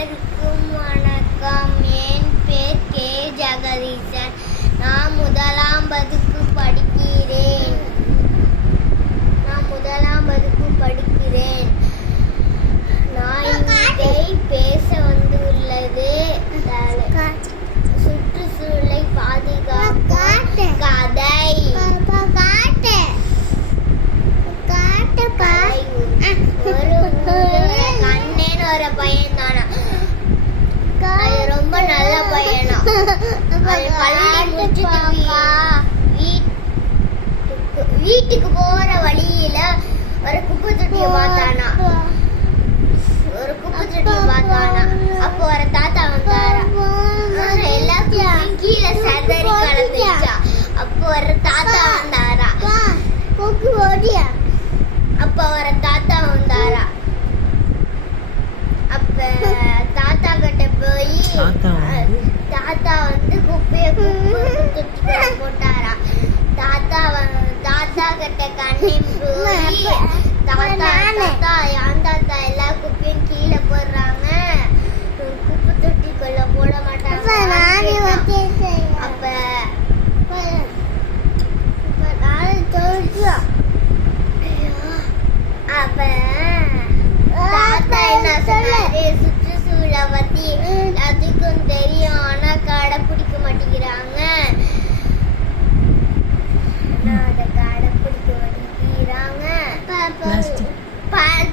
அனைவருக்கும் வணக்கம். என் பேர் கே ஜெகதீசன். நான் முதலாம் வகுப்பு படிக்கிறேன். நான் இதை பேச வந்துள்ளது சுற்றுச்சூழலை பாதுகாக்கும் கதை. கண்ணேன்னு ஒரு பையன் தானா, அது ரொம்ப நல்ல பையனா. வீட்டுக்கு போற வழியில ஒரு குப்பை தொட்டிய பார்த்தானா. அப்போ ஒரு தாத்தா வந்தாரா. எல்லாத்தையும் கீழே சதறி கலந்துச்சா. அப்போ ஒரு தாத்தா வந்தாரா. அப்ப தாத்தா கிட்ட போய் தாத்தா வந்து குப்பைய போட்டாரா. தாத்தா கிட்ட கண்ணி போய் தாத்தா என் தாத்தா எல்லா குப்பையும் கீழே போடுறாங்க, குப்பை தொட்டிக்குள்ள போட மாட்டாங்க. அப்ப தாத்தா என்ன சொன்னாரு, சுற்றுச்சூழலை பத்தி எல்லாத்துக்கும் தெரியும், ஆனா கடைப்பிடிக்க மாட்டேங்கிறாங்க.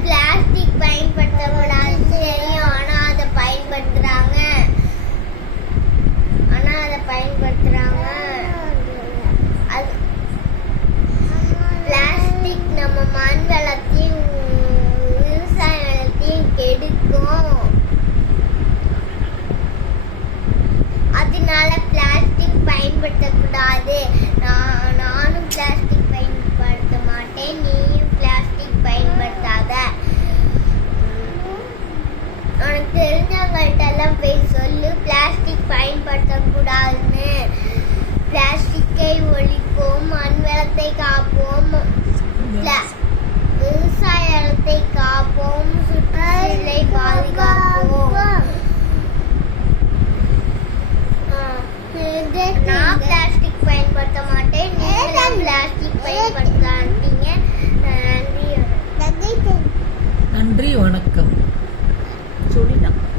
பிளாஸ்டிக் பயன்படுத்தக்கூடாதுன்னு தெரியும், ஆனா அதை பயன்படுத்துறாங்க. பிளாஸ்டிக் நம்ம மண் வளத்தையும் விவசாய வளத்தையும் கெடுக்கும். அதனால பிளாஸ்டிக் பயன்படுத்தக்கூடாது. நானும் பிளாஸ்டிக் பயன்படுத்த மாட்டேன், நீயும் பிளாஸ்டிக் பயன்படுத்தாத. உனக்கு தெரிஞ்சவங்கள்ட்ட எல்லாம் போய் சொல்லு, பிளாஸ்டிக் பயன்படுத்தக்கூடாதுன்னு. பிளாஸ்டிக்கை ஒழிப்போம், மண் வளத்தை காப்போம், விவசாய வளத்தை காப்போம், சுற்றுச்சூழலை பாதுகாப்போம். நான் பிளாஸ்டிக் பயன்படுத்த மாட்டேன், நீங்களும் பிளாஸ்டிக் பயன்படுத்தாதீங்க. நன்றி, வணக்கம். நன்றி, வணக்கம். சொல்லி